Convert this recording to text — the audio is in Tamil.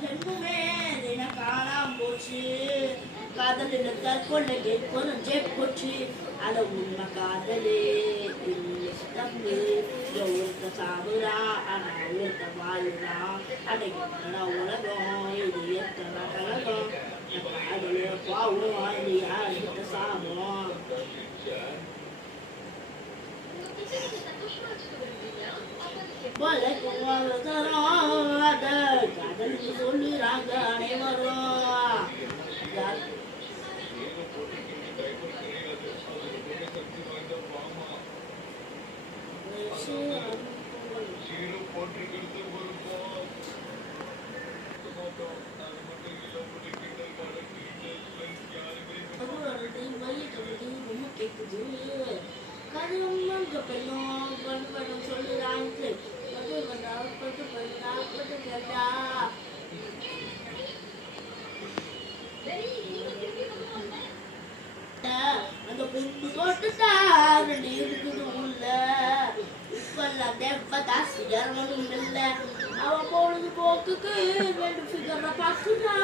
ஜென்மமே தின காணாம போச்சு காதலின தற்கொலை கொஞ்சே போச்சு அட உண்மை காதலே தம்பு ஒருத்த சாகுறா ஆனா ஒருத்த வாழ்றா அடைக்கிற உலகம் இது எத்தனை கலகம் காதலே பாவம் இது யாருக்கிட்ட சாபம் காதலுக்கு சொல்லுறாங்க அனைவரும் கேக்குது கருமங்க பெண்ணும் பண்ண சொல்லுறாங்க அந்த பொண்ணு தோட்டத்தாரு இருக்குது உள்ள இப்பெல்லாம் தேவதாசி யாரும் இல்ல அவன் பொழுது போக்குக்கு ரெண்டு ஃபிகரை பார்க்குறா